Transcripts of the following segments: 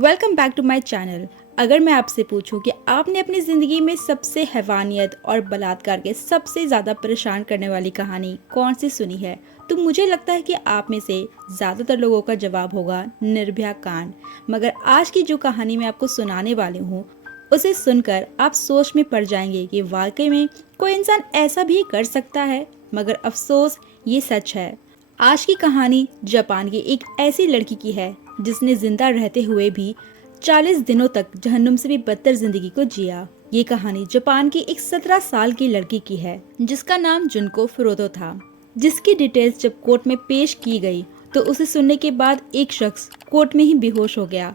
Welcome back to my channel. अगर मैं आपसे पूछूं कि आपने अपनी ज़िंदगी में सबसे हैवानियत और बलात्कार के सबसे ज़्यादा परेशान करने वाली कहानी कौन सी सुनी है, तो मुझे लगता है कि आप में से ज़्यादातर लोगों का जवाब होगा निर्भया कांड। मगर आज की जो कहानी मैं आपको सुनाने वाली हूँ, उसे सुनकर आप सोच में पड़ जाएंगे कि वाकई में कोई इंसान ऐसा भी कर सकता है। मगर अफसोस, ये सच है। आज की कहानी जापान की एक ऐसी लड़की की है जिसने जिंदा रहते हुए भी 40 दिनों तक जहन्नुम से भी बदतर जिंदगी को जिया। ये कहानी जापान की एक 17 साल की लड़की की है जिसका नाम जुनको फुरुतो था, जिसकी डिटेल्स जब कोर्ट में पेश की गई तो उसे सुनने के बाद एक शख्स कोर्ट में ही बेहोश हो गया।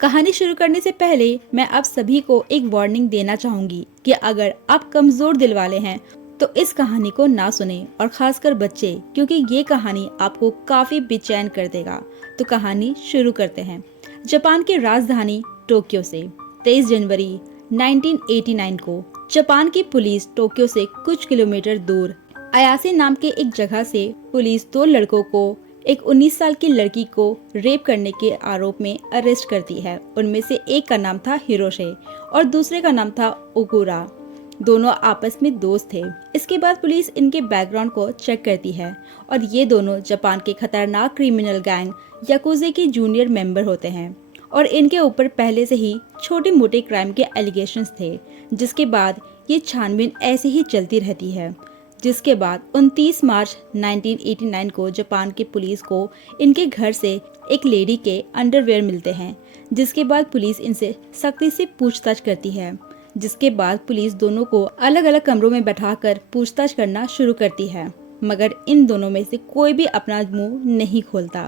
कहानी शुरू करने से पहले मैं आप सभी को एक वार्निंग देना चाहूंगी कि अगर आप कमजोर दिल वाले हैं तो इस कहानी को ना सुने, और खासकर बच्चे, क्योंकि ये कहानी आपको काफी बेचैन कर देगा। तो कहानी शुरू करते हैं। जापान की राजधानी टोक्यो से 23 जनवरी 1989 को जापान की पुलिस टोक्यो से कुछ किलोमीटर दूर अयासे नाम के एक जगह से पुलिस दो लड़कों को, एक 19 साल की लड़की को रेप करने के आरोप में अरेस्ट करती है। उनमें से एक का नाम था हिरोशे और दूसरे का नाम था ओकुरा। दोनों आपस में दोस्त थे। इसके बाद पुलिस इनके बैकग्राउंड को चेक करती है और ये दोनों जापान के खतरनाक क्रिमिनल गैंग याकुजा के जूनियर मेंबर होते हैं और इनके ऊपर पहले से ही छोटे मोटे क्राइम के एलिगेशंस थे। जिसके बाद ये छानबीन ऐसे ही चलती रहती है। जिसके बाद 29 मार्च 1989 को जापान की पुलिस को इनके घर से एक लेडी के अंडरवेयर मिलते हैं। जिसके बाद पुलिस इनसे सख्ती से पूछताछ करती है। जिसके बाद पुलिस दोनों को अलग अलग कमरों में बैठाकर पूछताछ करना शुरू करती है, मगर इन दोनों में से कोई भी अपना मुंह नहीं खोलता।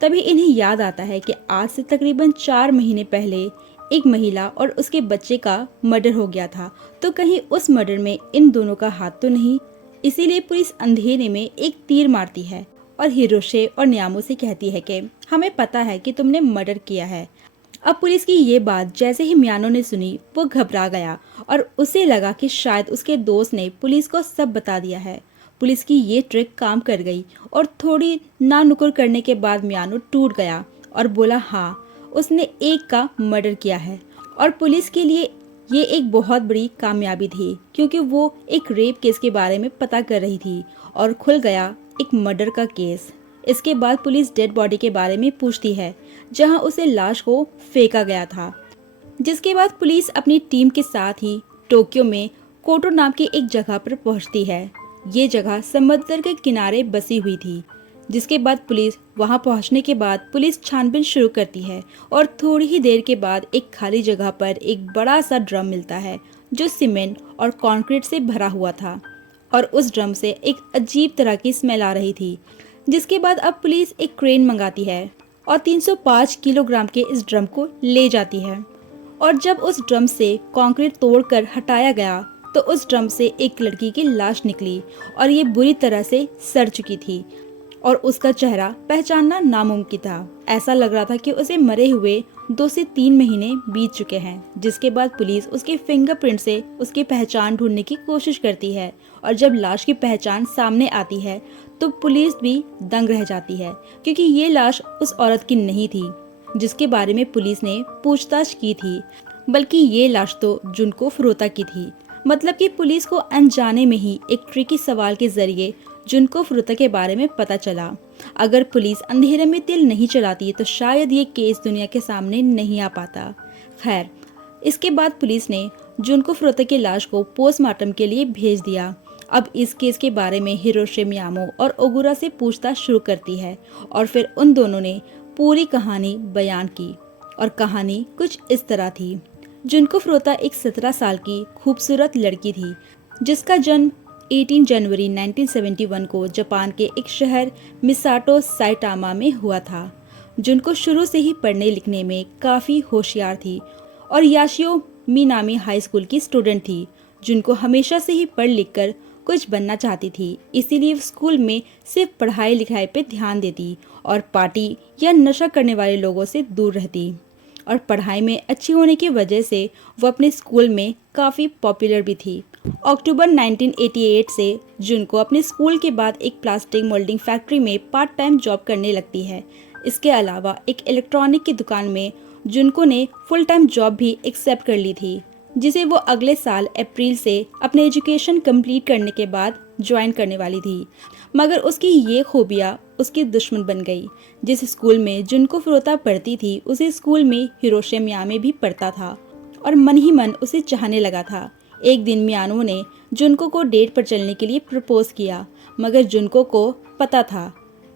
तभी इन्हें याद आता है कि आज से तकरीबन 4 महीने पहले एक महिला और उसके बच्चे का मर्डर हो गया था, तो कहीं उस मर्डर में इन दोनों का हाथ तो नहीं। इसीलिए पुलिस अंधेरे में एक तीर मारती है और हिरोशे और न्यामो से कहती है कि हमें पता है कि तुमने मर्डर किया है। अब पुलिस की ये बात जैसे ही मियानो ने सुनी, वो घबरा गया और उसे लगा कि शायद उसके दोस्त ने पुलिस को सब बता दिया है। पुलिस की ये ट्रिक काम कर गई और थोड़ी ना नुकुर करने के बाद मियानो टूट गया और बोला हाँ, उसने एक का मर्डर किया है। और पुलिस के लिए ये एक बहुत बड़ी कामयाबी थी, क्योंकि वो एक रेप केस के बारे में पता कर रही थी और खुल गया एक मर्डर का केस। इसके बाद पुलिस डेड बॉडी के बारे में पूछती है जहां उसे लाश को फेंका गया था। जिसके बाद पुलिस अपनी टीम के साथ ही टोक्यो में कोटो नाम की एक जगह पर पहुंचती है। ये जगह समुद्र के किनारे बसी हुई थी। जिसके बाद पुलिस वहां पहुंचने के बाद पुलिस छानबीन शुरू करती है और थोड़ी ही देर के बाद एक खाली जगह पर एक बड़ा सा ड्रम मिलता है जो सीमेंट और कंक्रीट से भरा हुआ था और उस ड्रम से एक अजीब तरह की स्मेल आ रही थी। जिसके बाद अब पुलिस एक क्रेन मंगाती है और 305 किलोग्राम के इस ड्रम को ले जाती है। और जब उस ड्रम से कंक्रीट तोड़कर हटाया गया तो उस ड्रम से एक लड़की की लाश निकली और ये बुरी तरह से सड़ चुकी थी और उसका चेहरा पहचानना नामुमकिन था। ऐसा लग रहा था कि उसे मरे हुए 2 से 3 महीने बीत चुके हैं। जिसके बाद पुलिस उसके फिंगरप्रिंट से उसकी पहचान ढूंढने की कोशिश करती है और जब लाश की पहचान सामने आती है तो पुलिस भी दंग रह जाती है, क्योंकि ये लाश उस औरत की नहीं थी जिसके बारे में पुलिस ने पूछताछ की थी, बल्कि ये लाश तो जुनको फुरुतो की थी। मतलब कि पुलिस को अनजाने में ही एक ट्रिकी सवाल के जरिए जुनको फुरुतो के बारे में पता चला। अगर पुलिस अंधेरे में तिल नहीं चलाती तो शायद ये केस दुनिया के सामने नहीं आ पाता। खैर, इसके बाद पुलिस ने जुनको फुरुतो की लाश को पोस्टमार्टम के लिए भेज दिया। अब इस केस के बारे में हिरोशे मियामो और ओगुरा से पूछताछ शुरू करती है और फिर उन दोनों ने पूरी कहानी बयान की। और कहानी कुछ इस तरह थी। जुनको फुरुतो एक 17 साल की खूबसूरत लड़की थी जिसका जन्म 18 जनवरी 1971 को जापान के एक शहर मिसाटो साइटामा में हुआ था। जुनको शुरू से ही पढ़ने लिखने में काफ़ी होशियार थी और याशियो मिनामी हाई स्कूल की स्टूडेंट थी। जुनको हमेशा से ही पढ़ लिख कर कुछ बनना चाहती थी, इसीलिए स्कूल में सिर्फ पढ़ाई लिखाई पे ध्यान देती और पार्टी या नशा करने वाले लोगों से दूर रहती। और पढ़ाई में अच्छी होने की वजह से वो अपने स्कूल में काफ़ी पॉपुलर भी थी। अक्टूबर 1988 से जुनको अपने स्कूल के बाद एक प्लास्टिक मोल्डिंग फैक्ट्री में पार्ट टाइम जॉब करने लगती है। इसके अलावा एक इलेक्ट्रॉनिक की दुकान में जुनको ने फुल टाइम जॉब भी एक्सेप्ट कर ली थी, जिसे वो अगले साल अप्रैल से अपने एजुकेशन कंप्लीट करने के बाद ज्वाइन करने वाली थी। मगर उसकी ये खूबियाँ उसकी दुश्मन बन गई। जिस स्कूल में जुनको फिरोता पढ़ती थी, उसी स्कूल में हिरोशि मियामी भी पढ़ता था और मन ही मन उसे चाहने लगा था। एक दिन मियानो ने जुनको को डेट पर चलने के लिए प्रपोज किया, मगर जुनको को पता था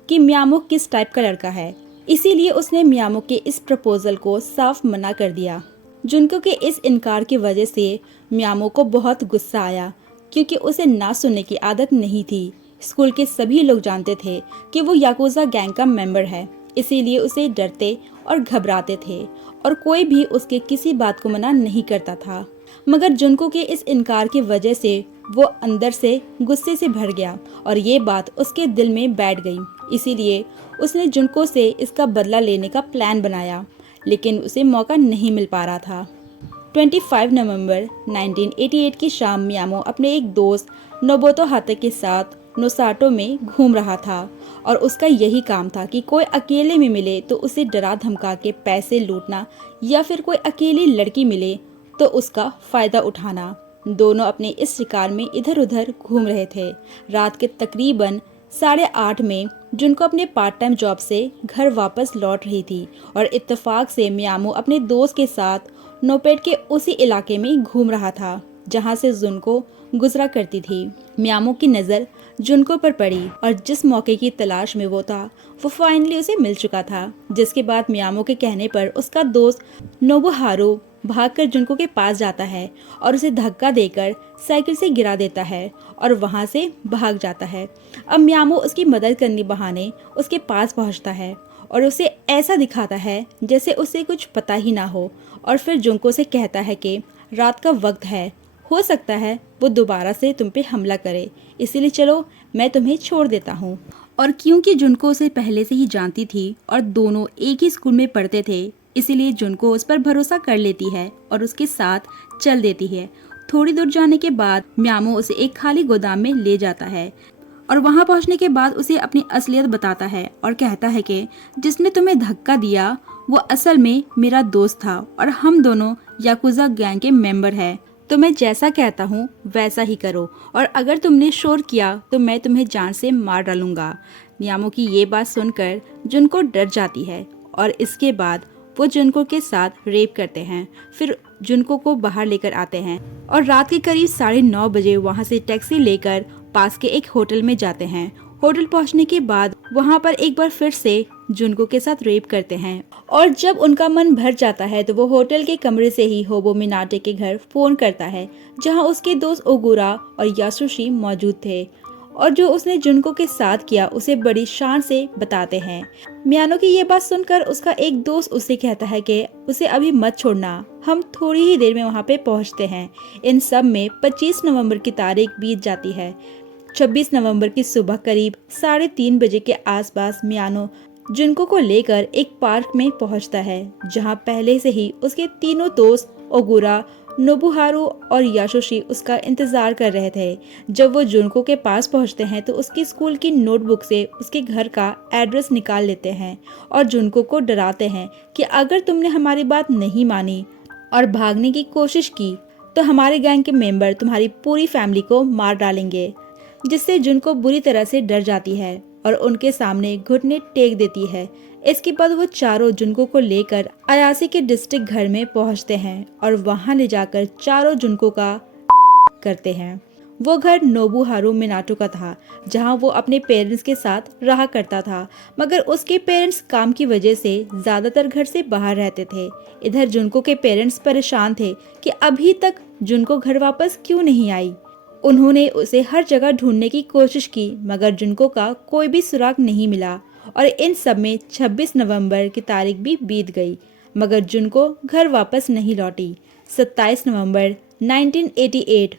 कि मियामो किस टाइप का लड़का है, इसीलिए उसने मियामो के इस प्रपोजल को साफ मना कर दिया। जुनको के इस इनकार की वजह से मियामो को बहुत गुस्सा आया, क्योंकि उसे ना सुनने की आदत नहीं थी। स्कूल के सभी लोग जानते थे कि वो याकुजा गैंग का मेंबर है, इसीलिए उसे डरते और घबराते थे और कोई भी उसके किसी बात को मना नहीं करता था। मगर जुनको के इस इनकार की वजह से वो अंदर से गुस्से से भर गया और ये बात उसके दिल में बैठ गई। इसीलिए उसने जुनको से इसका बदला लेने का प्लान बनाया, लेकिन उसे मौका नहीं मिल पा रहा था। 25 नवंबर 1988 की शाम मियामो अपने एक दोस्त नोबोतो हाते के साथ नोसाटो में घूम रहा था और उसका यही काम था कि कोई अकेले में मिले तो उसे डरा धमका के पैसे लूटना या फिर कोई अकेली लड़की मिले तो उसका फायदा उठाना। दोनों अपने इस शिकार में इधर उधर घूम रहे थे। रात के तकरीबन 8:30 में जुनको अपने पार्ट टाइम जॉब से घर वापस लौट रही थी और इत्तेफाक से मियामो अपने दोस्त के साथ नोपेड के उसी इलाके में घूम रहा था जहां से जुनको गुजरा करती थी। मियामो की नज़र जुनको पर पड़ी और जिस मौके की तलाश में वो था वो फाइनली उसे मिल चुका था, जिसके बाद मियामो के कहने पर उसका दोस्त नोबुहारू भागकर जुनको के पास जाता है और उसे धक्का देकर साइकिल से गिरा देता है और वहां से भाग जाता है। अब मियामो उसकी मदद करने बहाने उसके पास पहुंचता है और उसे ऐसा दिखाता है जैसे उसे कुछ पता ही ना हो और फिर जुनको से कहता है कि रात का वक्त है, हो सकता है वो दोबारा से तुम पे हमला करे, इसीलिए चलो मैं तुम्हें छोड़ देता हूँ। और क्योंकि जुनको उसे पहले से ही जानती थी और दोनों एक ही स्कूल में पढ़ते थे, इसीलिए जुनको उस पर भरोसा कर लेती है और उसके साथ चल देती है। थोड़ी दूर जाने के बाद मियामो उसे एक खाली गोदाम में ले जाता है और वहां पहुंचने के बाद उसे अपनी असलियत बताता है और कहता है कि जिसने तुम्हें धक्का दिया वो असल में मेरा दोस्त था और हम दोनों याकुजा गैंग के मेंबर हैं। तो मैं जैसा कहता हूँ वैसा ही करो और अगर तुमने शोर किया तो मैं तुम्हें जान से मार डालूंगा। मियामो की ये बात सुनकर जुनको डर जाती है और इसके बाद वो जुनको के साथ रेप करते हैं। फिर जुनको को बाहर लेकर आते हैं और रात के करीब 9:30 बजे वहाँ से टैक्सी लेकर पास के एक होटल में जाते हैं। होटल पहुँचने के बाद वहाँ पर एक बार फिर से जुनको के साथ रेप करते हैं और जब उनका मन भर जाता है तो वो होटल के कमरे से ही होबो मिनाटे के घर फोन करता है, जहाँ उसके दोस्त ओगुरा और यासुशी मौजूद थे और जो उसने जुनको के साथ किया उसे बड़ी शान से बताते हैं। मियानो की ये बात सुनकर उसका एक दोस्त उसे कहता है कि उसे अभी मत छोड़ना, हम थोड़ी ही देर में वहाँ पे पहुँचते हैं। इन सब में 25 नवंबर की तारीख बीत जाती है। 26 नवंबर की सुबह करीब 3:30 बजे के आसपास मियानो जुनको को लेकर एक पार्क में पहुंचता है, जहां पहले से ही उसके तीनों दोस्त ओगुरा, नोबुहारू और याशोशी उसका इंतजार कर रहे थे। जब वो जुनको के पास पहुंचते हैं तो उसकी स्कूल की नोटबुक से उसके घर का एड्रेस निकाल लेते हैं और जुनको को डराते हैं कि अगर तुमने हमारी बात नहीं मानी और भागने की कोशिश की तो हमारे गैंग के मेंबर तुम्हारी पूरी फैमिली को मार डालेंगे, जिससे जुनको बुरी तरह से डर जाती है और उनके सामने घुटने टेक देती है। इसके बाद वो चारों जुनको को लेकर अयासी के डिस्ट्रिक्ट घर में पहुंचते हैं और वहां ले जाकर चारों जुनको का करते हैं। वो घर नोबुहारू मिनाटो का था, जहां वो अपने पेरेंट्स के साथ रहा करता था, मगर उसके पेरेंट्स काम की वजह से ज्यादातर घर से बाहर रहते थे। इधर जुनको के पेरेंट्स परेशान थे कि अभी तक जुनको घर वापस क्यों नहीं आई। उन्होंने उसे हर जगह ढूंढने की कोशिश की, मगर जुनको का कोई भी सुराग नहीं मिला और इन सब में 26 नवंबर की तारीख भी बीत गई, मगर जुनको घर वापस नहीं लौटी। 27 नवंबर 1988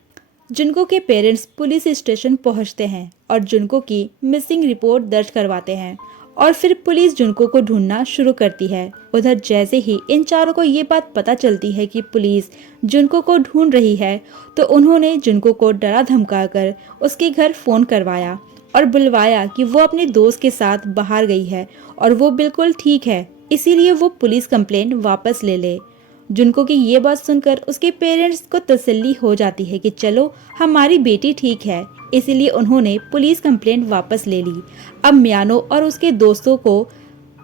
जुनको के पेरेंट्स पुलिस स्टेशन पहुंचते हैं और जुनको की मिसिंग रिपोर्ट दर्ज करवाते हैं और फिर पुलिस जुनको को ढूंढना शुरू करती है। उधर जैसे ही इन चारों को ये बात पता चलती है कि पुलिस जुनको को ढूंढ रही है तो उन्होंने जुनको को डरा धमकाकर उसके घर फोन करवाया और बुलवाया कि वो अपने दोस्त के साथ बाहर गई है और वो बिल्कुल ठीक है, इसीलिए वो पुलिस कंप्लेंट वापस ले ले। जुनको की ये बात सुनकर उसके पेरेंट्स को तसल्ली हो जाती है कि चलो हमारी बेटी ठीक है, इसीलिए उन्होंने पुलिस कंप्लेंट वापस ले ली। अब मियानो और उसके दोस्तों को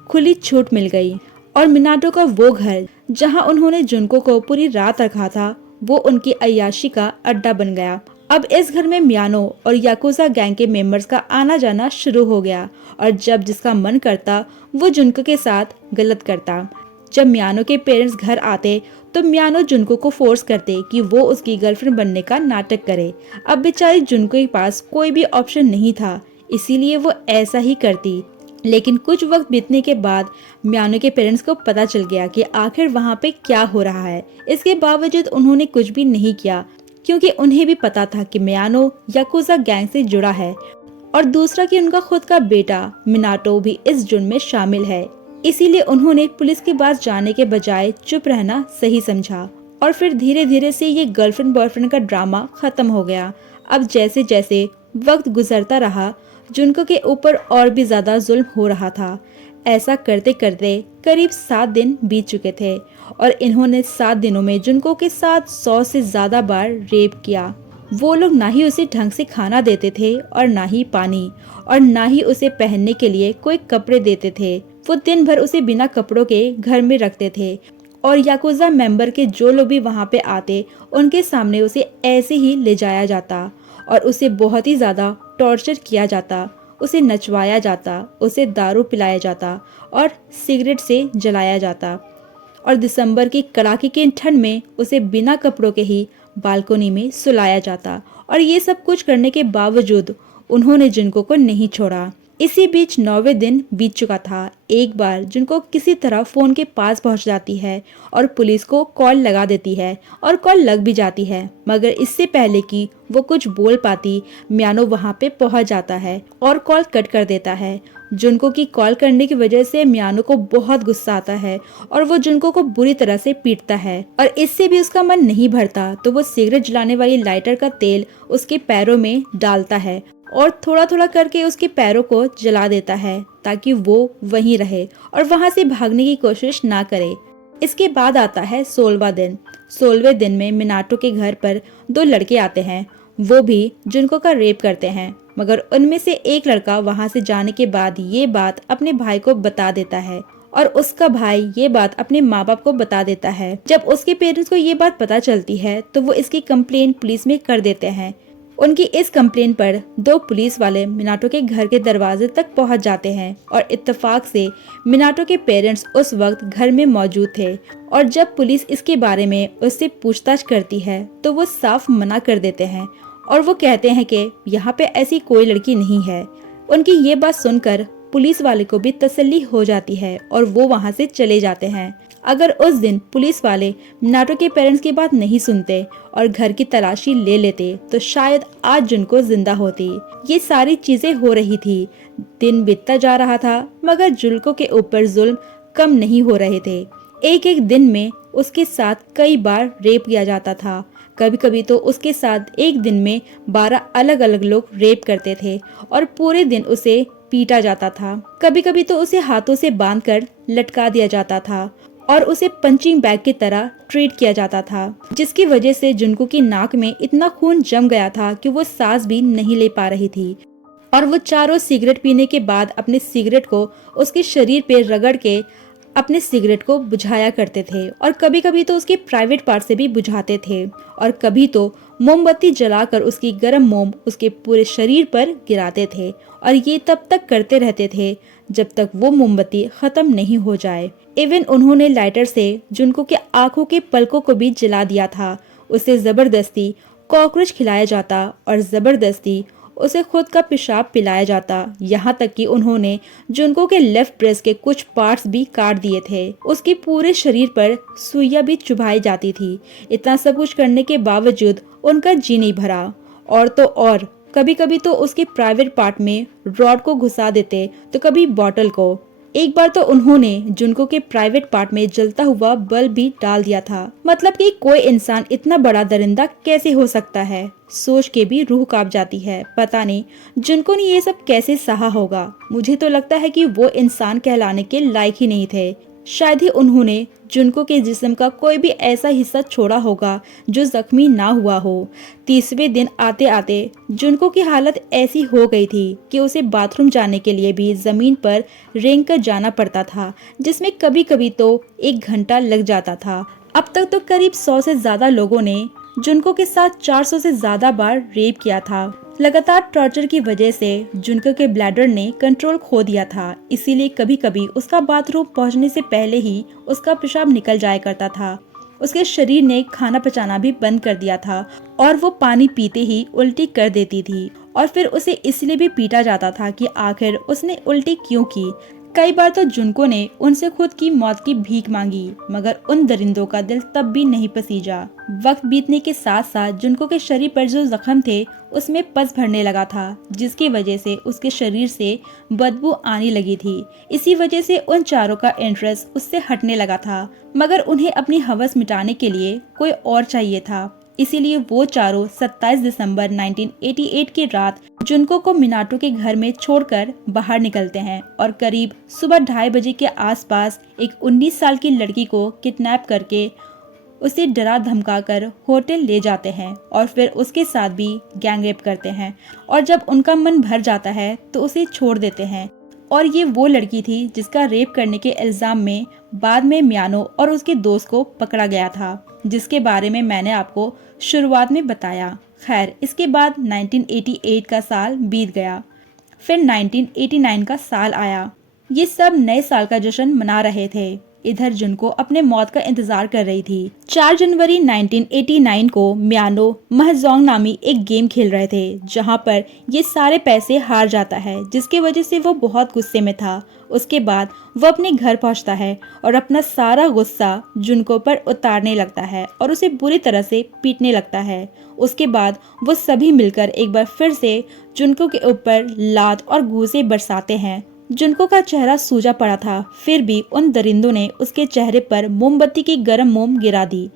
खुली छूट मिल गई और मिनाटो का वो घर जहां उन्होंने जुनको को पूरी रात रखा था, वो उनकी अय्याशी का अड्डा बन गया। अब इस घर में मियानो और याकुजा गैंग के मेंबर्स का आना जाना शुरू हो गया और जब जिसका मन करता वो जुनको के साथ गलत करता। जब मियानो के पेरेंट्स घर आते तो मियानो जुनको को फोर्स करते कि वो उसकी गर्लफ्रेंड बनने का नाटक करे। अब बेचारी जुनको के पास कोई भी ऑप्शन नहीं था, इसीलिए वो ऐसा ही करती। लेकिन कुछ वक्त बीतने के बाद मियानो के पेरेंट्स को पता चल गया कि आखिर वहाँ पे क्या हो रहा है। इसके बावजूद उन्होंने कुछ भी नहीं किया, क्योंकि उन्हें भी पता था कि मियानो याकुजा गैंग से जुड़ा है और दूसरा कि उनका खुद का बेटा मिनाटो भी इस जुर्म में शामिल है। इसीलिए उन्होंने पुलिस के पास जाने के बजाय चुप रहना सही समझा और फिर धीरे धीरे से ये गर्लफ्रेंड बॉयफ्रेंड का ड्रामा खत्म हो गया। अब जैसे जैसे वक्त गुजरता रहा, जुनको के ऊपर और भी ज्यादा जुल्म हो रहा था। ऐसा करते करते करीब 7 दिन बीत चुके थे और इन्होंने 7 दिनों में जुनको के साथ 100 से ज्यादा बार रेप किया। वो लोग ना ही उसे ढंग से खाना देते थे और ना ही पानी, और ना ही उसे पहनने के लिए कोई कपड़े देते थे। वो दिन भर उसे बिना कपड़ों के घर में रखते थे और याकुजा मेंबर के जो लोग भी वहाँ पे आते उनके सामने उसे ऐसे ही ले जाया जाता और उसे बहुत ही ज्यादा टॉर्चर किया जाता। उसे नचवाया जाता, उसे दारू पिलाया जाता और सिगरेट से जलाया जाता और दिसंबर की कड़ाके की ठंड में उसे बिना कपड़ों के ही बालकोनी में सुलाया जाता। और ये सब कुछ करने के बावजूद उन्होंने जुनको को नहीं छोड़ा। इसी बीच 9वें दिन बीत चुका था। एक बार जुनको किसी तरह फोन के पास पहुंच जाती है और पुलिस को कॉल लगा देती है और कॉल लग भी जाती है, मगर इससे पहले कि वो कुछ बोल पाती, मियानो वहां पे पहुंच जाता है और कॉल कट कर देता है। जुनको की कॉल करने की वजह से मियानो को बहुत गुस्सा आता है और वो जुनको को बुरी तरह से पीटता है और इससे भी उसका मन नहीं भरता तो वो सिगरेट जलाने वाली लाइटर का तेल उसके पैरों में डालता है और थोड़ा थोड़ा करके उसके पैरों को जला देता है ताकि वो वहीं रहे और वहां से भागने की कोशिश ना करे। इसके बाद आता है 16वां दिन। 16वें दिन में मिनाटो के घर पर 2 लड़के आते हैं। वो भी जुनको का रेप करते हैं, मगर उनमें से एक लड़का वहां से जाने के बाद ये बात अपने भाई को बता देता है और उसका भाई ये बात अपने माँ बाप को बता देता है। जब उसके पेरेंट्स को ये बात पता चलती है तो वो इसकी कंप्लेंट पुलिस में कर देते हैं। उनकी इस कंप्लेंट पर 2 पुलिस वाले मिनाटो के घर के दरवाजे तक पहुंच जाते हैं और इत्तेफाक से मिनाटो के पेरेंट्स उस वक्त घर में मौजूद थे और जब पुलिस इसके बारे में उससे पूछताछ करती है तो वो साफ मना कर देते हैं और वो कहते हैं कि यहाँ पे ऐसी कोई लड़की नहीं है। उनकी ये बात सुनकर पुलिस वाले को भी तसल्ली हो जाती है और वो वहाँ से चले जाते हैं। अगर उस दिन पुलिस वाले मिनाटो के पेरेंट्स की बात नहीं सुनते और घर की तलाशी ले लेते तो शायद आज जुनको जिंदा होती। ये सारी चीजें हो रही थी, दिन बीतता जा रहा था, मगर जुनको के ऊपर जुल्म कम नहीं हो रहे थे। एक एक दिन में उसके साथ कई बार रेप किया जाता था। कभी कभी तो उसके साथ एक दिन में 12 अलग अलग लोग रेप करते थे और पूरे दिन उसे पीटा जाता था। कभी कभी तो उसे हाथों से बांधकर लटका दिया जाता था और उसे पंचिंग बैग की तरह ट्रीट किया जाता था, जिसकी वजह से जुनको की नाक में इतना खून जम गया था कि वो सांस भी नहीं ले पा रही थी और वो चारों सिगरेट पीने के बाद अपने सिगरेट को उसके शरीर पे रगड़ के अपने सिगरेट को बुझाया करते थे और कभी कभी तो उसके प्राइवेट पार्ट से भी बुझाते थे और कभी तो मोमबत्ती जलाकर उसकी गर्म मोम उसके पूरे शरीर पर गिराते थे और ये तब तक करते रहते थे जब तक वो मोमबत्ती खत्म नहीं हो जाए। इवन उन्होंने लाइटर से जुनको के आंखों के पलकों को भी जला दिया था। उसे जबरदस्ती कॉकरोच खिलाया जाता और जबरदस्ती उसे खुद का पेशाब पिलाया जाता। यहाँ तक कि उन्होंने जुनको के लेफ्ट ब्रेस्ट के कुछ पार्ट्स भी काट दिए थे। उसके पूरे शरीर पर सुइयां भी चुभाई जाती थी। इतना सब कुछ करने के बावजूद उनका जी नहीं भरा और तो और कभी कभी तो उसके प्राइवेट पार्ट में रॉड को घुसा देते तो कभी बॉटल को। एक बार तो उन्होंने जुनको के प्राइवेट पार्ट में जलता हुआ बल्ब भी डाल दिया था। मतलब कि कोई इंसान इतना बड़ा दरिंदा कैसे हो सकता है, सोच के भी रूह कांप जाती है। पता नहीं जुनको ने ये सब कैसे सहा होगा। मुझे तो लगता है कि वो इंसान कहलाने के लायक ही नहीं थे। शायद ही उन्होंने जुनको के जिस्म का कोई भी ऐसा हिस्सा छोड़ा होगा जो जख्मी ना हुआ हो। 30वें दिन आते आते जुनको की हालत ऐसी हो गई थी कि उसे बाथरूम जाने के लिए भी जमीन पर रेंग कर जाना पड़ता था, जिसमें कभी कभी तो 1 घंटा लग जाता था। अब तक तो करीब 100 से ज्यादा लोगों ने जुनको के साथ 400 से ज्यादा बार रेप किया था। लगातार टॉर्चर की वजह से जुनको के ब्लैडर ने कंट्रोल खो दिया था, इसीलिए कभी कभी उसका बाथरूम पहुंचने से पहले ही उसका पेशाब निकल जाया करता था। उसके शरीर ने खाना पचाना भी बंद कर दिया था और वो पानी पीते ही उल्टी कर देती थी। और फिर उसे इसलिए भी पीटा जाता था कि आखिर उसने उल्टी क्यों की। कई बार तो जुनको ने उनसे खुद की मौत की भीख मांगी, मगर उन दरिंदों का दिल तब भी नहीं पसीजा। वक्त बीतने के साथ साथ जुनको के शरीर पर जो जख्म थे उसमें पस भरने लगा था, जिसकी वजह से उसके शरीर से बदबू आने लगी थी। इसी वजह से उन चारों का इंटरेस्ट उससे हटने लगा था, मगर उन्हें अपनी हवस मिटाने के लिए कोई और चाहिए था। इसीलिए वो चारों 27 दिसंबर 1988 की रात जुनको को मिनाटो के घर में छोड़कर बाहर निकलते हैं और करीब सुबह 2:30 बजे के आसपास एक 19 साल की लड़की को किडनैप करके उसे डरा धमका कर होटल ले जाते हैं और फिर उसके साथ भी गैंगरेप करते हैं। और जब उनका मन भर जाता है तो उसे छोड़ देते हैं। और ये वो लड़की थी जिसका रेप करने के इल्जाम में बाद में मियानो और उसके दोस्त को पकड़ा गया था, जिसके बारे में मैंने आपको शुरुआत में बताया। खैर, इसके बाद 1988 का साल बीत गया, फिर 1989 का साल आया। ये सब नए साल का जश्न मना रहे थे। इधर जुनको अपने मौत का इंतजार कर रही थी। 4 जनवरी 1989 को मियानो महजोंग नामी एक गेम खेल रहे थे, जहां पर ये सारे पैसे हार जाता है, जिसकी वजह से वो बहुत गुस्से में था। उसके बाद वो अपने घर पहुंचता है और अपना सारा गुस्सा जुनको पर उतारने लगता है और उसे बुरी तरह से पीटने लगता है। उसके बाद वो सभी मिलकर एक बार फिर से जुनको के ऊपर लात और घूंसे बरसाते हैं। जुनको का चेहरा सूजा पड़ा था, फिर भी उन दरिंदों ने उसके चेहरे पर मोमबत्ती की गर्म मोम गिरा दी,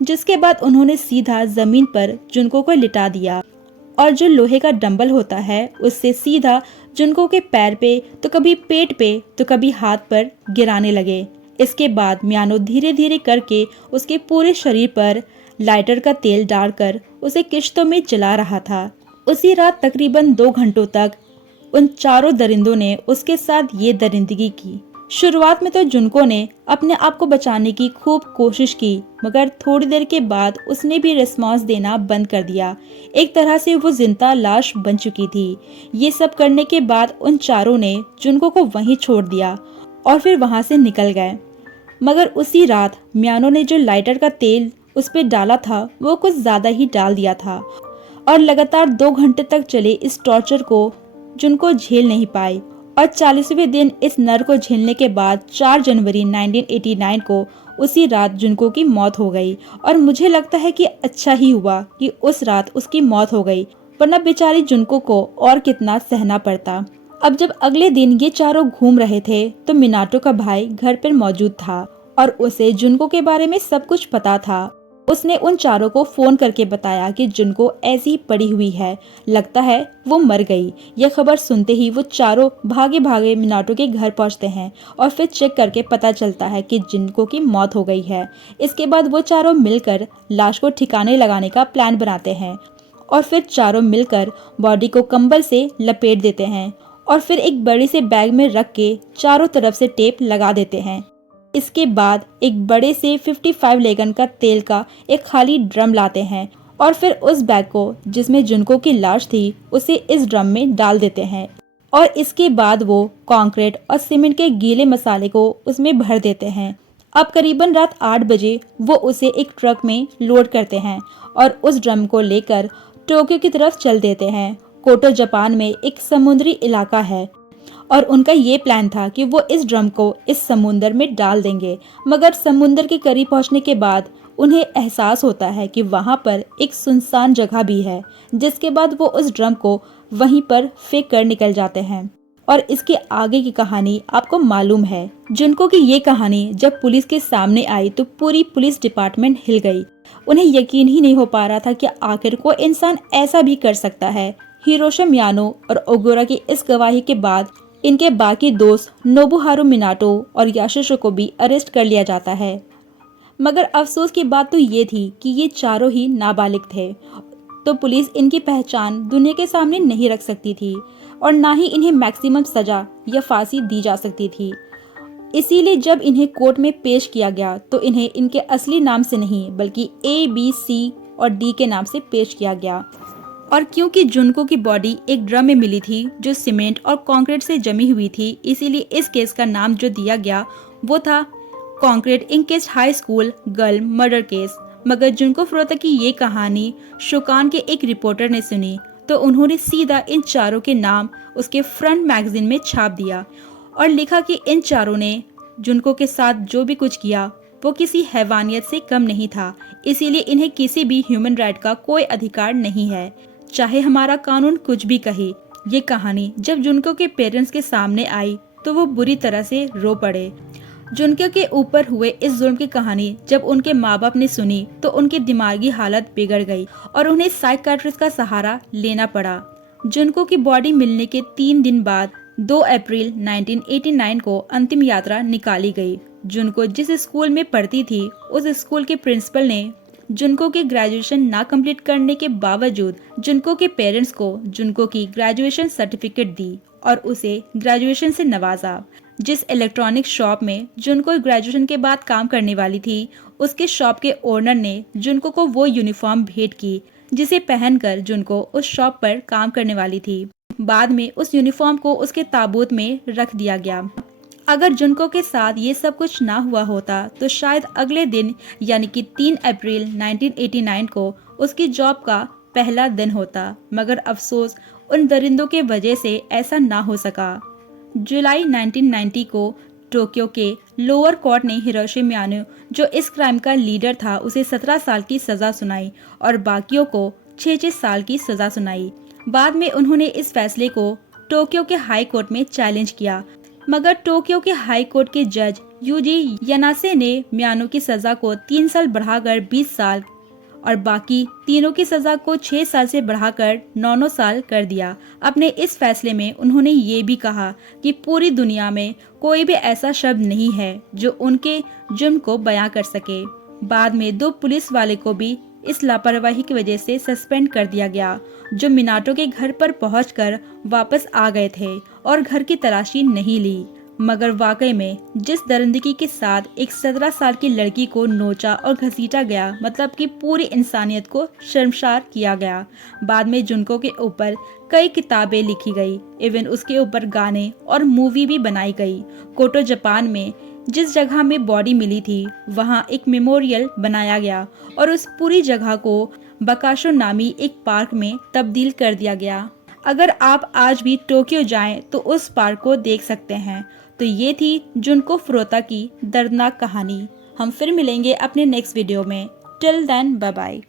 जिसके बाद उन्होंने सीधा जमीन पर जुनको को लिटा दिया और जो लोहे का डंबल होता है उससे सीधा जुनको के पैर पे, तो कभी पेट पे, तो कभी हाथ पर गिराने लगे। इसके बाद मियानो धीरे धीरे करके उसके पूरे शरीर पर लाइटर का तेल डालकर उसे किश्तों में जला रहा था। उसी रात तकरीबन 2 घंटों तक उन चारों दरिंदों ने उसके साथ ये दरिंदगी की। शुरुआत में तो जुनको ने अपने आप को बचाने की खूब कोशिश की, मगर थोड़ी देर के बाद उसने भी रिस्पॉन्स देना बंद कर दिया। एक तरह से वो जिंदा लाश बन चुकी थी। ये सब करने के बाद उन चारों ने जुनको को वहीं छोड़ दिया और फिर वहां से निकल गए। मगर उसी रात मियानो ने जो लाइटर का तेल उस पर डाला था वो कुछ ज्यादा ही डाल दिया था और लगातार 2 घंटे तक चले इस टॉर्चर को जुनको झेल नहीं पाई और 40वें दिन इस नर को झेलने के बाद 4 जनवरी 1989 को उसी रात जुनको की मौत हो गई। और मुझे लगता है कि अच्छा ही हुआ कि उस रात उसकी मौत हो गई, वरना बेचारी जुनको को और कितना सहना पड़ता। अब जब अगले दिन ये चारों घूम रहे थे तो मिनाटो का भाई घर पर मौजूद था और उसे जुनको के बारे में सब कुछ पता था। उसने उन चारों को फोन करके बताया कि जुनको ऐसी पड़ी हुई है, लगता है वो मर गई। यह खबर सुनते ही वो चारों भागे भागे मिनाटो के घर पहुंचते हैं और फिर चेक करके पता चलता है कि जुनको की मौत हो गई है। इसके बाद वो चारों मिलकर लाश को ठिकाने लगाने का प्लान बनाते हैं और फिर चारों मिलकर बॉडी को कंबल से लपेट देते हैं और फिर एक बड़े से बैग में रख के चारों तरफ से टेप लगा देते हैं। इसके बाद एक बड़े से 55 लेगन का तेल का एक खाली ड्रम लाते हैं और फिर उस बैग को जिसमें जुनको की लाश थी उसे इस ड्रम में डाल देते हैं और इसके बाद वो कंक्रीट और सीमेंट के गीले मसाले को उसमें भर देते हैं। अब करीबन रात 8 बजे वो उसे एक ट्रक में लोड करते हैं और उस ड्रम को लेकर टोक्यो की तरफ चल देते हैं। कोटो जापान में एक समुद्री इलाका है और उनका ये प्लान था कि वो इस ड्रम को इस समुंदर में डाल देंगे, मगर समुंदर के करीब पहुंचने के बाद उन्हें एहसास होता है कि वहां पर एक सुनसान जगह भी है, जिसके बाद वो उस ड्रम को वहीं पर फेंक कर निकल जाते हैं। और इसके आगे की कहानी आपको मालूम है। जुनको की ये कहानी जब पुलिस के सामने आई तो पूरी पुलिस डिपार्टमेंट हिल गई। उन्हें यकीन ही नहीं हो पा रहा था कि आखिर कोई इंसान ऐसा भी कर सकता है। हिरोशि मियानो और ओगुरा की इस गवाही के बाद इनके बाकी दोस्त नोबुहारू मिनाटो और यासुशो को भी अरेस्ट कर लिया जाता है। मगर अफसोस की बात तो ये थी कि ये चारों ही नाबालिग थे, तो पुलिस इनकी पहचान दुनिया के सामने नहीं रख सकती थी और ना ही इन्हें मैक्सिमम सजा या फांसी दी जा सकती थी। इसीलिए जब इन्हें कोर्ट में पेश किया गया तो इन्हें इनके असली नाम से नहीं बल्कि ABC और D के नाम से पेश किया गया। और क्योंकि जुनको की बॉडी एक ड्रम में मिली थी जो सीमेंट और कंक्रीट से जमी हुई थी, इसीलिए इस केस का नाम जो दिया गया वो था concrete encased high school girl murder case. मगर जुनको फुरुता की ये कहानी शोकान के एक रिपोर्टर ने सुनी तो उन्होंने सीधा इन चारों के नाम उसके फ्रंट मैगजीन में छाप दिया और लिखा कि इन चारों ने जुनको के साथ जो भी कुछ किया वो किसी हैवानियत से कम नहीं था, इसीलिए इन्हें किसी भी ह्यूमन राइट का कोई अधिकार नहीं है, चाहे हमारा कानून कुछ भी कहे। ये कहानी जब जुनको के पेरेंट्स के सामने आई तो वो बुरी तरह से रो पड़े। जुनको के ऊपर हुए इस जुल्म की कहानी जब उनके माँ बाप ने सुनी तो उनकी दिमागी हालत बिगड़ गई और उन्हें साइकियाट्रिस्ट का सहारा लेना पड़ा। जुनको की बॉडी मिलने के 3 दिन बाद 2 अप्रैल 1989 को अंतिम यात्रा निकाली गई। जुनको जिस स्कूल में पढ़ती थी उस स्कूल के प्रिंसिपल ने जुनको के ग्रेजुएशन ना कंप्लीट करने के बावजूद जुनको के पेरेंट्स को जुनको की ग्रेजुएशन सर्टिफिकेट दी और उसे ग्रेजुएशन से नवाजा। जिस इलेक्ट्रॉनिक शॉप में जुनको ग्रेजुएशन के बाद काम करने वाली थी, उसके शॉप के ओनर ने जुनको को वो यूनिफॉर्म भेंट की जिसे पहनकर जुनको उस शॉप पर काम करने वाली थी। बाद में उस यूनिफॉर्म को उसके ताबूत में रख दिया गया। अगर जुनको के साथ ये सब कुछ ना हुआ होता तो शायद अगले दिन यानी कि 3 अप्रैल 1989 को उसकी जॉब का पहला दिन होता, मगर अफसोस उन दरिंदों के वजह से ऐसा ना हो सका। जुलाई 1990 को टोक्यो के लोअर कोर्ट ने हिरोशी मियानो जो इस क्राइम का लीडर था उसे 17 साल की सजा सुनाई और बाकियों को 6-6 साल की सजा सुनाई। बाद में उन्होंने इस फैसले को टोक्यो के हाई कोर्ट में चैलेंज किया, मगर टोक्यो के हाई कोर्ट के जज यूजी यानासे ने मियानो की सजा को 3 साल बढ़ाकर 20 साल और बाकी तीनों की सजा को 6 साल से बढ़ाकर 9 साल कर दिया। अपने इस फैसले में उन्होंने ये भी कहा कि पूरी दुनिया में कोई भी ऐसा शब्द नहीं है जो उनके जुर्म को बयां कर सके। बाद में 2 पुलिस वाले को भी इस लापरवाही की वजह से सस्पेंड कर दिया गया, जो मिनाटो के घर पर पहुंचकर वापस आ गए थे और घर की तलाशी नहीं ली। मगर वाकई में जिस दरिंदगी के साथ एक 17 साल की लड़की को नोचा और घसीटा गया, मतलब कि पूरी इंसानियत को शर्मसार किया गया। बाद में जुनको के ऊपर कई किताबें लिखी गई, इवन उसके ऊपर गाने और मूवी भी बनाई गई। कोटो जापान में जिस जगह में बॉडी मिली थी वहाँ एक मेमोरियल बनाया गया और उस पूरी जगह को बकाशो नामी एक पार्क में तब्दील कर दिया गया। अगर आप आज भी टोक्यो जाएं तो उस पार्क को देख सकते हैं। तो ये थी जुनको फुरुता की दर्दनाक कहानी। हम फिर मिलेंगे अपने नेक्स्ट वीडियो में। Till then bye bye.